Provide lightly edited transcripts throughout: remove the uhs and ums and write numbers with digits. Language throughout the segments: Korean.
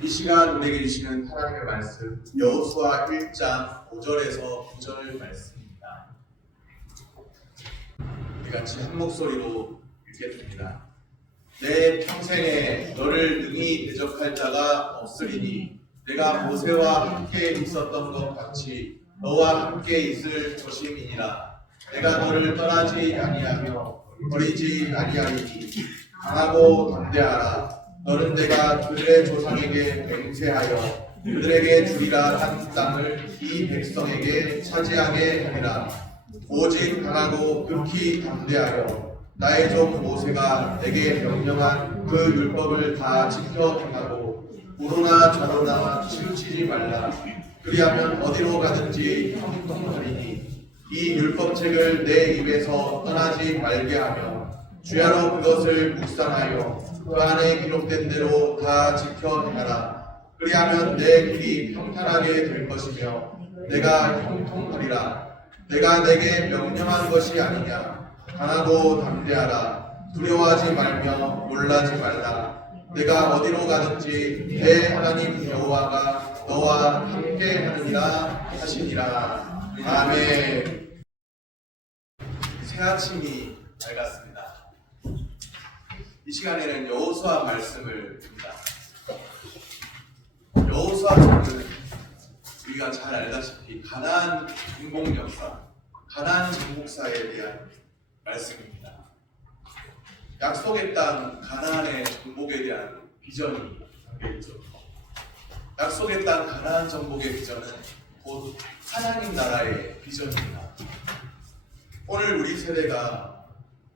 이 시간 우리에게 주시는 하나님의 말씀 여호수아 1장 5절에서 9절 말씀입니다. 우리 같이 한 목소리로 읽겠습니다. 내 평생에 너를 능히 대적할 자가 없으리니 내가 모세와 함께 있었던 것 같이 너와 함께 있을 것임이니라. 내가 너를 떠나지 아니하며 버리지 아니하리니 강하고 담대하라. 너는 내가 그들의 조상에게 맹세하여 그들에게 주리라 한 땅을 이 백성에게 차지하게 하리라. 오직 강하고 극히 담대하여 나의 종 모세가 내게 명령한 그 율법을 다 지켜 행하고 우로나 좌로나 치우치지 말라. 그리하면 어디로 가든지 형통하리니 이 율법책을 내 입에서 떠나지 말게 하며 주야로 그것을 묵상하여 그 안에 기록된 대로 다 지켜 행하라. 그리하면 내 길이 평탄하게 될 것이며 내가 형통하리라. 내가 내게 명령한 것이 아니냐. 강하고 담대하라. 두려워하지 말며 놀라지 말라. 내가 어디로 가든지 내 하나님 여호와가 너와 함께 하느니라 하시니라. 아멘. 새 아침이 밝았습니다. 이 시간에는 여호수아 말씀을 듭니다. 여호수아서는 우리가 잘 알다시피 가나안 정복 역사, 가나안 정복사에 대한 말씀입니다. 약속의 땅 가나안의 정복에 대한 비전이 담겨있죠. 약속의 땅 가나안 정복의 비전은 곧 하나님 나라의 비전입니다. 오늘 우리 세대가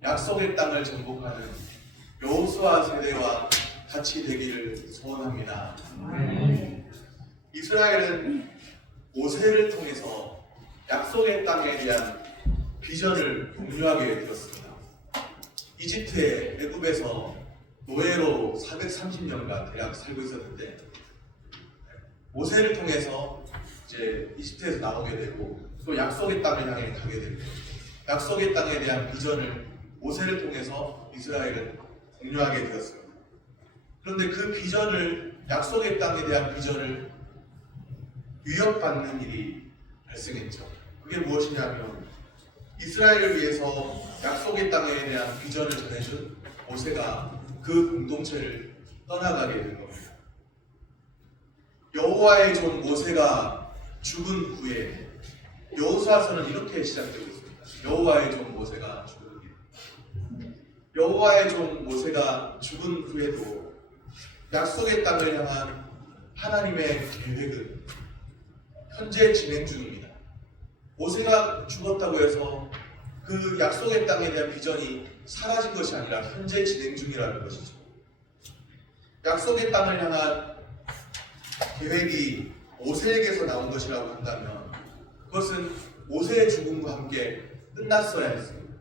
약속의 땅을 정복하는 여호수아 세대와 같이 되기를 소원합니다. 이스라엘은 모세를 통해서 약속의 땅에 대한 비전을 공유하게 되었습니다. 이집트의 애굽에서 노예로 430년간 대략 살고 있었는데 모세를 통해서 이제 이집트에서 나오게 되고 또 약속의 땅을 향해 가게 되고 약속의 땅에 대한 비전을 모세를 통해서 이스라엘은 공유하게 되었습니다. 그런데 그 비전을 약속의 땅에 대한 비전을 위협받는 일이 발생했죠. 그게 무엇이냐면 이스라엘을 위해서 약속의 땅에 대한 비전을 전해준 모세가 그 공동체를 떠나가게 된 겁니다. 여호와의 종 모세가 죽은 후에 여호수아서는 이렇게 시작되고 있습니다. 여호와의 종 모세가 죽은 후에 여호와의 종 모세가 죽은 후에도 약속의 땅을 향한 하나님의 계획은 현재 진행 중입니다. 모세가 죽었다고 해서 그 약속의 땅에 대한 비전이 사라진 것이 아니라 현재 진행 중이라는 것이죠. 약속의 땅을 향한 계획이 모세에게서 나온 것이라고 한다면 그것은 모세의 죽음과 함께 끝났어야 했습니다.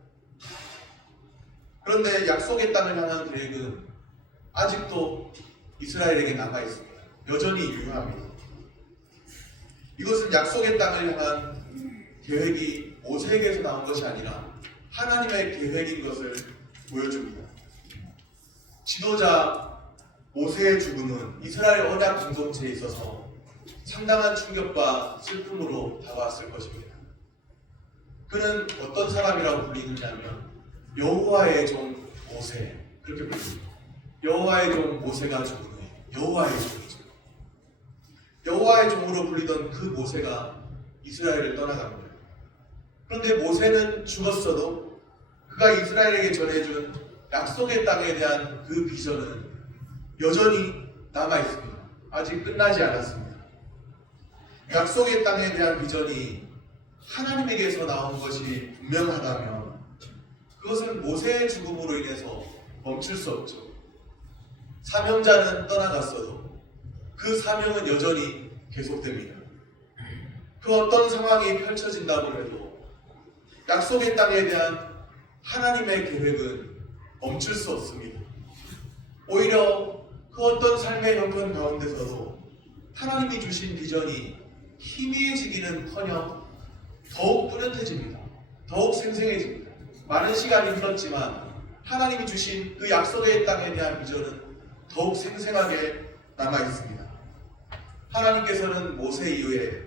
그런데 약속의 땅을 향한 계획은 아직도 이스라엘에게 남아 있습니다. 여전히 유효합니다. 이것은 약속의 땅을 향한 계획이 모세에게서 나온 것이 아니라 하나님의 계획인 것을 보여줍니다. 지도자 모세의 죽음은 이스라엘 언약 공동체에 있어서 상당한 충격과 슬픔으로 다가왔을 것입니다. 그는 어떤 사람이라고 불리느냐면 여호와의 종 모세, 그렇게 불립니다. 여호와의 종 모세가 죽은 후에 여호와의 종이죠. 여호와의 종으로 불리던 그 모세가 이스라엘을 떠나갑니다. 그런데 모세는 죽었어도 그가 이스라엘에게 전해준 약속의 땅에 대한 그 비전은 여전히 남아있습니다. 아직 끝나지 않았습니다. 약속의 땅에 대한 비전이 하나님에게서 나온 것이 분명하다면 그것은 모세의 죽음으로 인해서 멈출 수 없죠. 사명자는 떠나갔어도 그 사명은 여전히 계속됩니다. 그 어떤 상황이 펼쳐진다고 해도 약속의 땅에 대한 하나님의 계획은 멈출 수 없습니다. 오히려 그 어떤 삶의 형편 가운데서도 하나님이 주신 비전이 희미해지기는커녕 더욱 뚜렷해집니다. 더욱 생생해집니다. 많은 시간이 흘렀지만 하나님이 주신 그 약속의 땅에 대한 비전은 더욱 생생하게 남아 있습니다. 하나님께서는 모세 이후에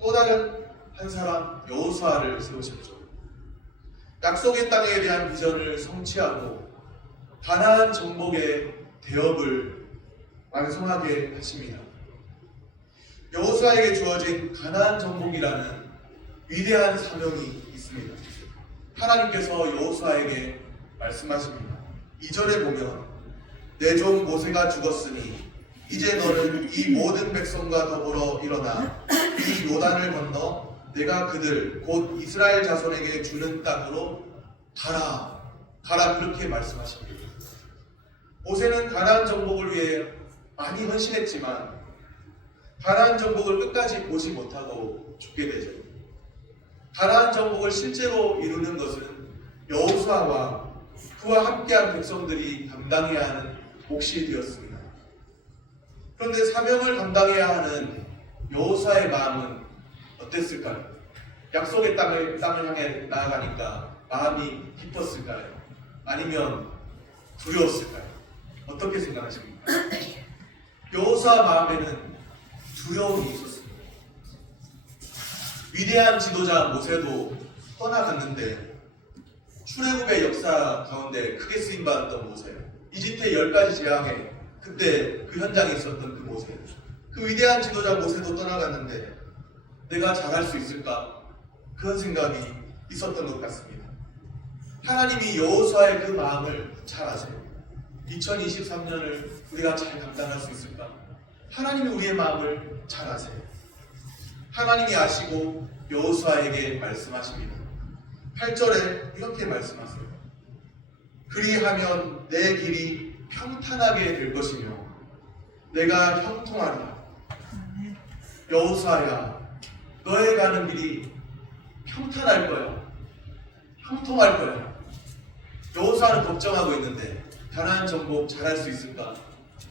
또 다른 한 사람 여호수아를 세우셨죠. 약속의 땅에 대한 비전을 성취하고 가나안 정복의 대업을 완성하게 하십니다. 여호수아에게 주어진 가나안 정복이라는 위대한 사명이 있습니다. 하나님께서 여호수아에게 말씀하십니다. 2절에 보면 내 종 모세가 죽었으니 이제 너는 이 모든 백성과 더불어 일어나 이 요단을 건너 내가 그들 곧 이스라엘 자손에게 주는 땅으로 가라. 가라 그렇게 말씀하십니다. 모세는 가나안 정복을 위해 많이 헌신했지만 가나안 정복을 끝까지 보지 못하고 죽게 되죠. 가나안 정복을 실제로 이루는 것은 여호수아와 그와 함께한 백성들이 감당해야 하는 몫이 되었습니다. 그런데 사명을 감당해야 하는 여호수아의 마음은 어땠을까요? 약속의 땅을 향해 나아가니까 마음이 기뻤을까요? 아니면 두려웠을까요? 어떻게 생각하십니까? 여호수아 마음에는 두려움이 있었습니다. 위대한 지도자 모세도 떠나갔는데 출애굽의 역사 가운데 크게 쓰임받았던 모세, 이집트의 10가지 재앙에 그때 그 현장에 있었던 그 모세, 그 위대한 지도자 모세도 떠나갔는데 내가 잘할 수 있을까? 그런 생각이 있었던 것 같습니다. 하나님이 여호수아의 그 마음을 잘 아세요. 2023년을 우리가 잘 감당할 수 있을까? 하나님이 우리의 마음을 잘 아세요. 하나님이 아시고 여호수아에게 말씀하십니다. 8절에 이렇게 말씀하세요. 그리하면 내 길이 평탄하게 될 것이며 내가 형통하리라. 여호수아야, 너의 가는 길이 평탄할 거야. 형통할 거야. 여호수아는 걱정하고 있는데 가나안 정복 잘할 수 있을까?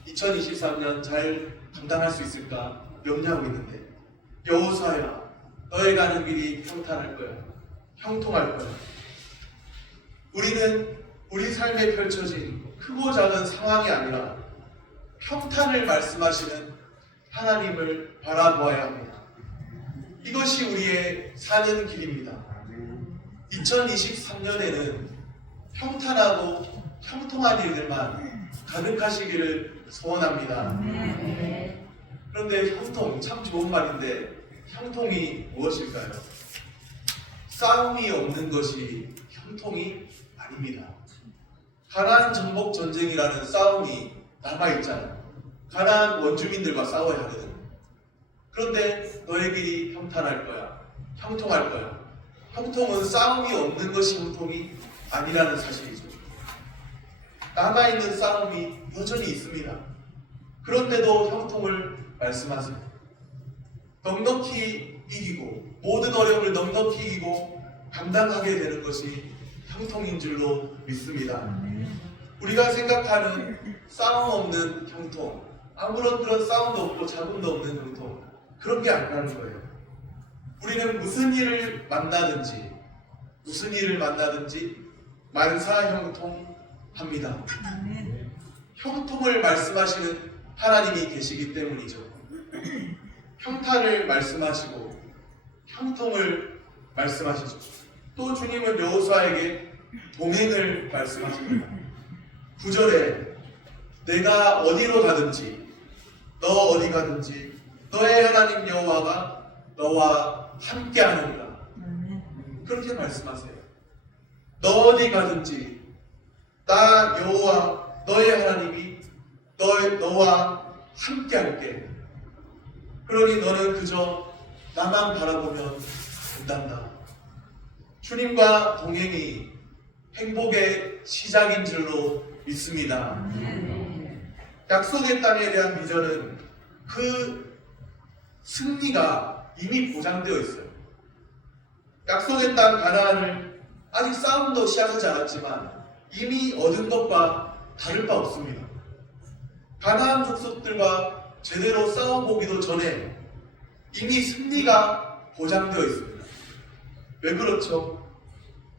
2023년 잘 감당할 수 있을까? 염려하고 있는데 여호수아야, 너의 가는 길이 평탄할 거야. 형통할 거야. 우리는 우리 삶에 펼쳐진 크고 작은 상황이 아니라 평탄을 말씀하시는 하나님을 바라보아야 합니다. 이것이 우리의 사는 길입니다. 2023년에는 평탄하고 형통한 일들만 가득하시기를 소원합니다. 그런데 형통, 참 좋은 말인데 형통이 무엇일까요? 싸움이 없는 것이 형통이 아닙니다. 가나안 정복 전쟁이라는 싸움이 남아있잖아요. 가나안 원주민들과 싸워야 하거든. 그런데 너의 길이 평탄할 거야. 형통할 거야. 형통은 싸움이 없는 것이 형통이 아니라는 사실이죠. 남아있는 싸움이 여전히 있습니다. 그런데도 형통을 말씀하세요. 넉넉히 이기고 모든 어려움을 넉넉히 이기고 감당하게 되는 것이 형통인 줄로 믿습니다. 우리가 생각하는 싸움 없는 형통, 아무런 그런 싸움도 없고 잡음도 없는 형통, 그런 게 아니라는 거예요. 우리는 무슨 일을 만나든지 만사형통합니다. 형통을 말씀하시는 하나님이 계시기 때문이죠. 평탄을 말씀하시고 형통을 말씀하시죠. 또 주님은 여호수아에게 동행을 말씀하십니다. 9절에 내가 어디로 가든지 너 어디 가든지 너의 하나님 여호와가 너와 함께하느니라. 그렇게 말씀하세요. 너 어디 가든지 나 여호와 너의 하나님이 너와 함께할게. 그러니 너는 그저 나만 바라보면 된단다. 주님과 동행이 행복의 시작인 줄로 믿습니다. 약속의 땅에 대한 비전은 그 승리가 이미 보장되어 있어요. 약속의 땅 가나안을 아직 싸움도 시작하지 않았지만 이미 얻은 것과 다를 바 없습니다. 가나안 족속들과 제대로 싸워보기도 전에 이미 승리가 보장되어 있습니다. 왜 그렇죠?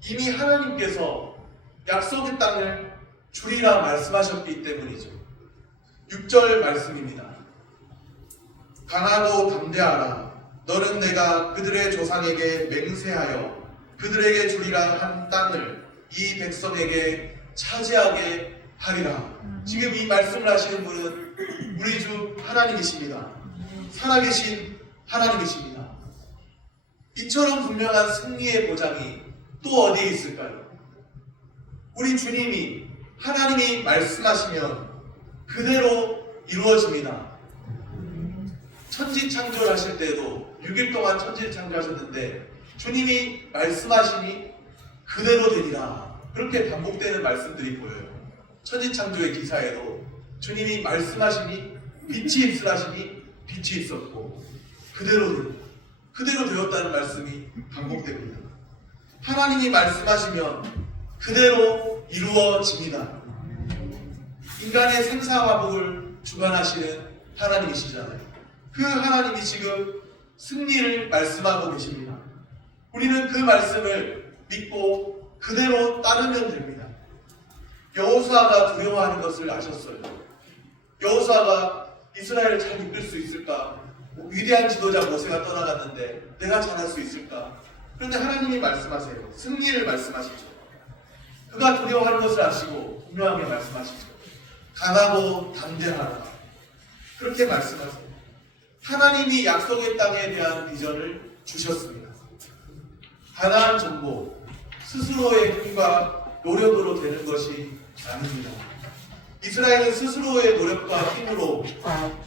이미 하나님께서 약속의 땅을 주리라 말씀하셨기 때문이죠. 6절 말씀입니다. 강하고 담대하라. 너는 내가 그들의 조상에게 맹세하여 그들에게 주리라 한 땅을 이 백성에게 차지하게 하리라. 지금 이 말씀을 하시는 분은 우리 주 하나님이십니다. 살아계신 하나님이십니다. 이처럼 분명한 승리의 보장이 또 어디에 있을까요? 우리 주님이 하나님이 말씀하시면 그대로 이루어집니다. 천지 창조를 하실 때도 6일 동안 천지를 창조하셨는데 주님이 말씀하시니 그대로 되리라. 그렇게 반복되는 말씀들이 보여요. 천지 창조의 기사에도 주님이 말씀하시니 빛이 있으라시니 빛이 있었고 그대로 되었다는 말씀이 반복됩니다. 하나님이 말씀하시면 그대로 이루어집니다. 인간의 생사화복을 주관하시는 하나님이시잖아요. 그 하나님이 지금 승리를 말씀하고 계십니다. 우리는 그 말씀을 믿고 그대로 따르면 됩니다. 여호수아가 두려워하는 것을 아셨어요. 여호수아가 이스라엘을 잘 이끌 수 있을까? 위대한 지도자 모세가 떠나갔는데 내가 잘할 수 있을까? 그런데 하나님이 말씀하세요. 승리를 말씀하시죠. 그가 두려워하는 것을 아시고 분명하게 말씀하시죠. 강하고 담대하라. 그렇게 말씀하세요. 하나님이 약속의 땅에 대한 비전을 주셨습니다. 가나안 정복, 스스로의 힘과 노력으로 되는 것이 아닙니다. 이스라엘은 스스로의 노력과 힘으로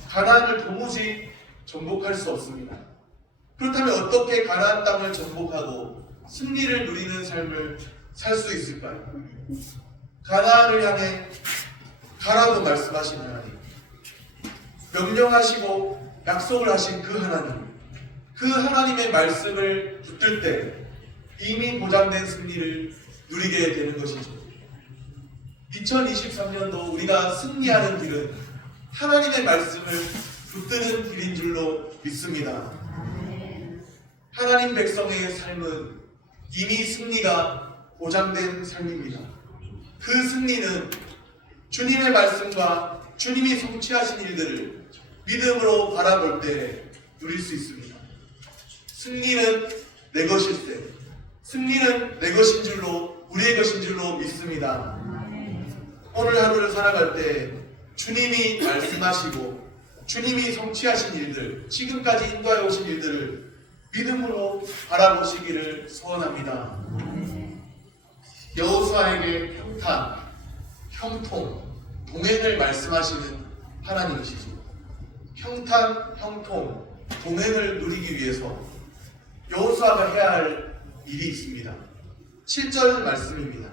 가나안을 도무지 정복할 수 없습니다. 그렇다면 어떻게 가나안 땅을 정복하고 승리를 누리는 삶을 살 수 있을까요? 가나안을 향해 가라고 말씀하신 하나님, 명령하시고 약속을 하신 그 하나님, 그 하나님의 말씀을 붙들 때 이미 보장된 승리를 누리게 되는 것이죠. 2023년도 우리가 승리하는 길은 하나님의 말씀을 붙드는 길인 줄로 믿습니다. 하나님 백성의 삶은 이미 승리가 보장된 삶입니다. 그 승리는 주님의 말씀과 주님이 성취하신 일들을 믿음으로 바라볼 때 누릴 수 있습니다. 승리는 내 것일 때, 승리는 내 것인 줄로, 우리의 것인 줄로 믿습니다. 오늘 하루를 살아갈 때 주님이 말씀하시고 주님이 성취하신 일들, 지금까지 인도하여 오신 일들을 믿음으로 바라보시기를 소원합니다. 여호수아에게 평탄, 형통, 동행을 말씀하시는 하나님이시죠. 평탄, 형통, 동행을 누리기 위해서 여호수아가 해야 할 일이 있습니다. 7절 말씀입니다.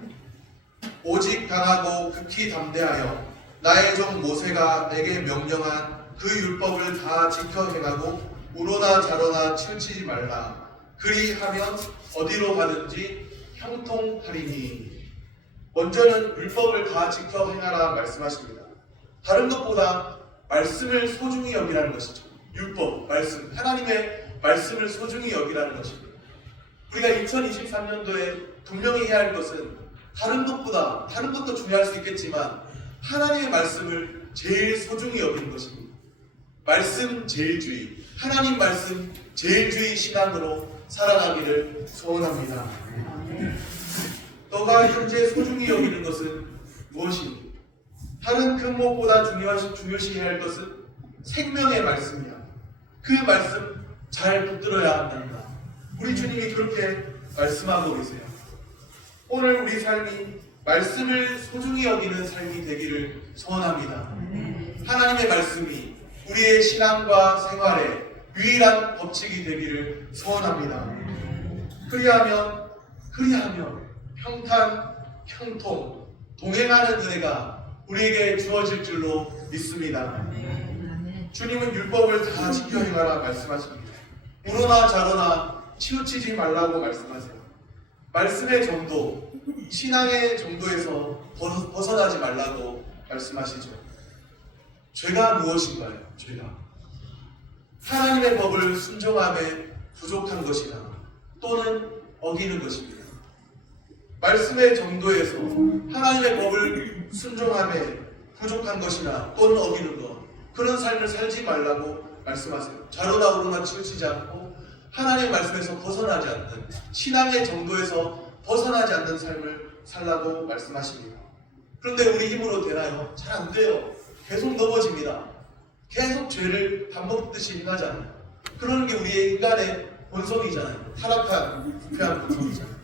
오직 강하고 극히 담대하여 나의 종 모세가 내게 명령한 그 율법을 다 지켜 행하고 우로나 자로나 치우치지 말라. 그리하면 어디로 가든지 형통하리니. 먼저는 율법을 다 지켜 행하라 말씀하십니다. 다른 것보다 말씀을 소중히 여기라는 것이죠. 율법, 말씀, 하나님의 말씀을 소중히 여기라는 것입니다. 우리가 2023년도에 분명히 해야 할 것은 다른 것도 중요할 수 있겠지만 하나님의 말씀을 제일 소중히 여기는 것입니다. 말씀 제일주의, 하나님 말씀 제일주의 신앙으로 살아가기를 소원합니다. 너가 현재 소중히 여기는 것은 무엇인지, 다른 그 무엇보다 중요시해야 할 것은 생명의 말씀이야. 그 말씀 잘 붙들어야 한단다. 우리 주님이 그렇게 말씀하고 계세요. 오늘 우리 삶이 말씀을 소중히 여기는 삶이 되기를 소원합니다. 하나님의 말씀이 우리의 신앙과 생활의 유일한 법칙이 되기를 소원합니다. 그리하면 평탄, 형통, 동행하는 은혜가 우리에게 주어질 줄로 믿습니다. 주님은 율법을 다 지켜 행하라 말씀하십니다. 우로나 자로나 치우치지 말라고 말씀하세요. 말씀의 정도, 신앙의 정도에서 벗어나지 말라고 말씀하시죠. 죄가 무엇인가요? 죄가 하나님의 법을 순종함에 부족한 것이나 또는 어기는 것입니다. 말씀의 정도에서 하나님의 법을 순종함에 부족한 것이나 또는 어기는 것, 그런 삶을 살지 말라고 말씀하세요. 좌로나 우로나 치우치지 않고 하나님의 말씀에서 벗어나지 않는, 신앙의 정도에서 벗어나지 않는 삶을 살라고 말씀하십니다. 그런데 우리 힘으로 되나요? 잘 안 돼요. 계속 넘어집니다. 계속 죄를 반복듯이 행하잖아요. 그러는 게 우리의 인간의 본성이잖아요. 타락한, 부패한 본성이잖아요.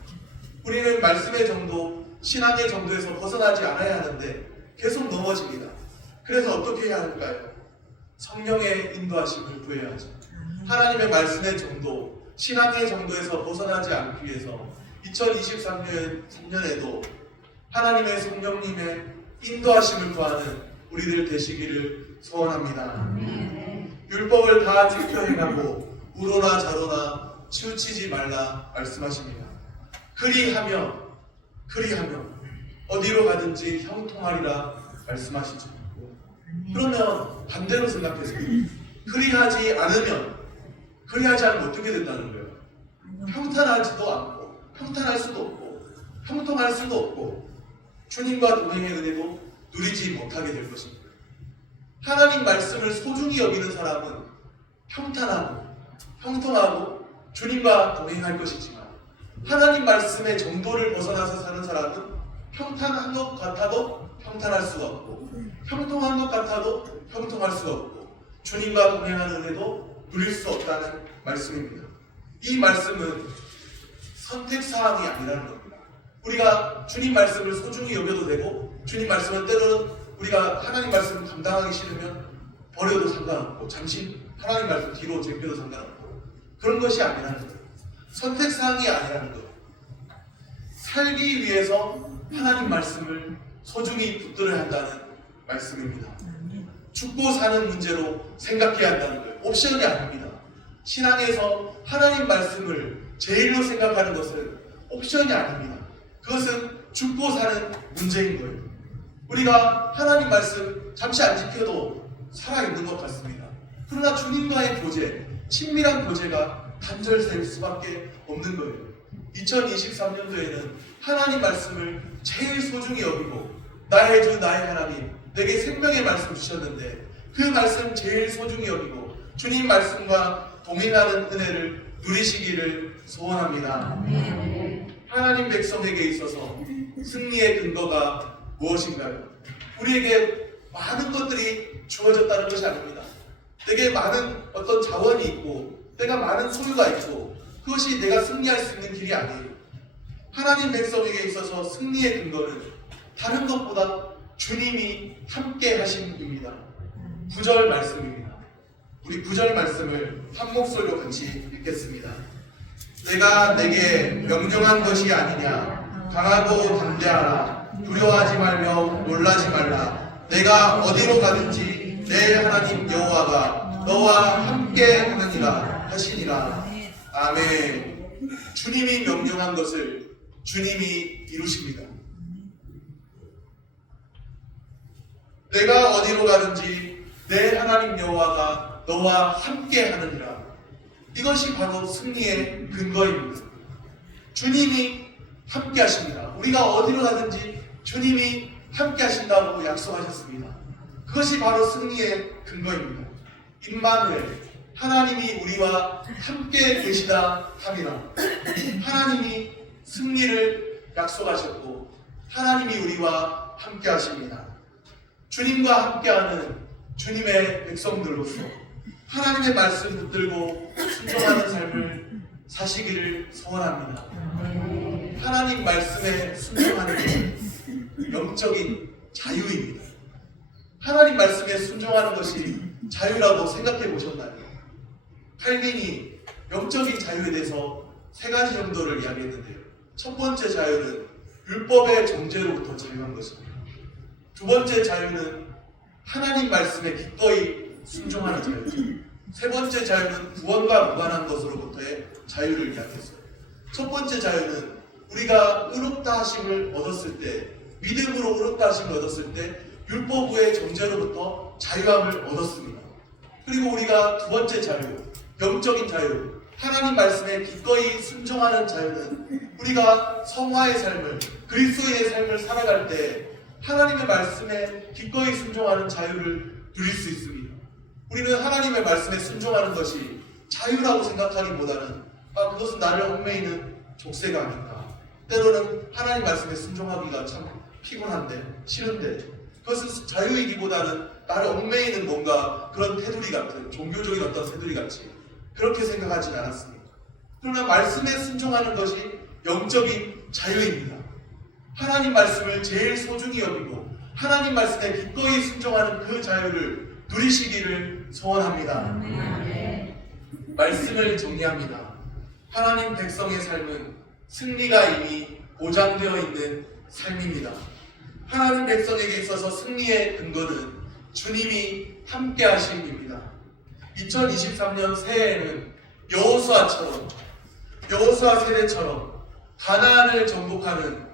우리는 말씀의 정도, 신앙의 정도에서 벗어나지 않아야 하는데 계속 넘어집니다. 그래서 어떻게 해야 할까요? 성령의 인도하심을 구해야 하죠. 하나님의 말씀의 정도, 신앙의 정도에서 벗어나지 않기 위해서 2023년에도 하나님의 성령님의 인도하심을 구하는 우리들 되시기를 소원합니다. 율법을 다 지켜 행하고 우로나 좌로나 치우치지 말라 말씀하십니다. 그리하면 어디로 가든지 형통하리라 말씀하시죠. 그러면 반대로 생각해서 그리하지 않으면 어떻게 된다는 거예요? 평탄하지도 않고 평탄할 수도 없고 형통할 수도 없고 주님과 동행의 은혜도 누리지 못하게 될 것입니다. 하나님 말씀을 소중히 여기는 사람은 평탄하고 형통하고 주님과 동행할 것이지만 하나님 말씀의 정도를 벗어나서 사는 사람은 평탄한 것 같아도 평탄할 수가 없고 형통한 것 같아도 형통할 수가 없고 주님과 동행하는 은혜도 누릴 수 없다는 말씀입니다. 이 말씀은 선택사항이 아니라는 겁니다. 우리가 주님 말씀을 소중히 여겨도 되고 주님 말씀은 때로는 우리가 하나님 말씀을 감당하기 싫으면 버려도 상관없고 잠시 하나님 말씀 뒤로 제껴도 상관없고 그런 것이 아니라는 거예요. 선택사항이 아니라는 거예요. 살기 위해서 하나님 말씀을 소중히 붙들어야 한다는 말씀입니다. 죽고 사는 문제로 생각해야 한다는 거예요. 옵션이 아닙니다. 신앙에서 하나님 말씀을 제일로 생각하는 것은 옵션이 아닙니다. 그것은 죽고 사는 문제인 거예요. 우리가 하나님 말씀 잠시 안 지켜도 살아있는 것 같습니다. 그러나 주님과의 교제, 친밀한 교제가 단절될 수밖에 없는 거예요. 2023년도에는 하나님 말씀을 제일 소중히 여기고 나의 주 나의 하나님 내게 생명의 말씀 주셨는데 그 말씀 제일 소중히 여기고 주님 말씀과 동행하는 은혜를 누리시기를 소원합니다. 하나님 백성에게 있어서 승리의 근거가 무엇인가요? 우리에게 많은 것들이 주어졌다는 것이 아닙니다. 내게 많은 어떤 자원이 있고 내가 많은 소유가 있고 그것이 내가 승리할 수 있는 길이 아니에요. 하나님 백성에게 있어서 승리의 근거는 다른 것보다 주님이 함께 하심입니다. 9절 말씀입니다. 우리 9절 말씀을 한 목소리로 같이 읽겠습니다. 내가 내게 명령한 것이 아니냐. 강하고 담대하라. 두려워하지 말며 놀라지 말라. 내가 어디로 가든지 내 하나님 여호와가 너와 함께 하느니라 하시니라. 아멘. 주님이 명령한 것을 주님이 이루십니다. 내가 어디로 가든지 내 하나님 여호와가 너와 함께 하느니라. 이것이 바로 승리의 근거입니다. 주님이 함께 하십니다. 우리가 어디로 가든지 주님이 함께 하신다고 약속하셨습니다. 그것이 바로 승리의 근거입니다. 임마누엘, 하나님이 우리와 함께 계시다 함이라. 하나님이 승리를 약속하셨고 하나님이 우리와 함께 하십니다. 주님과 함께하는 주님의 백성들로서 하나님의 말씀 붙들고 순종하는 삶을 사시기를 소원합니다. 하나님 말씀에 순종하는 것은 영적인 자유입니다. 하나님 말씀에 순종하는 것이 자유라고 생각해 보셨나요? 칼빈이 영적인 자유에 대해서 세 가지 정도를 이야기했는데요. 첫 번째 자유는 율법의 정죄로부터 자유한 것입니다. 두 번째 자유는 하나님 말씀에 기꺼이 순종하는 자유죠. 세 번째 자유는 구원과 무관한 것으로부터의 자유를 이야기했어요. 첫 번째 자유는 우리가 의롭다 하심을 얻었을 때, 믿음으로 의롭다 하심을 얻었을 때 율법의 정죄로부터 자유함을 얻었습니다. 그리고 우리가 두 번째 자유, 영적인 자유, 하나님 말씀에 기꺼이 순종하는 자유는 우리가 성화의 삶을, 그리스도의 삶을 살아갈 때 하나님의 말씀에 기꺼이 순종하는 자유를 누릴 수 있습니다. 우리는 하나님의 말씀에 순종하는 것이 자유라고 생각하기보다는 그것은 나를 얽매이는 족쇄가 아닌가. 때로는 하나님 말씀에 순종하기가 참 피곤한데, 싫은데, 그것은 자유이기보다는 나를 얽매이는 뭔가 그런 테두리 같은, 종교적인 어떤 테두리 같이 그렇게 생각하진 않았습니까? 그러나 말씀에 순종하는 것이 영적인 자유입니다. 하나님 말씀을 제일 소중히 여기고 하나님 말씀에 기꺼이 순종하는 그 자유를 누리시기를 소원합니다. 말씀을 정리합니다. 하나님 백성의 삶은 승리가 이미 보장되어 있는 삶입니다. 하나님 백성에게 있어서 승리의 근거는 주님이 함께 하심입니다. 2023년 새해에는 여호수아 세대처럼 가나안을 정복하는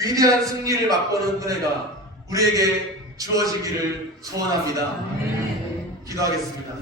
위대한 승리를 맛보는 은혜가 우리에게 주어지기를 소원합니다. 기도하겠습니다.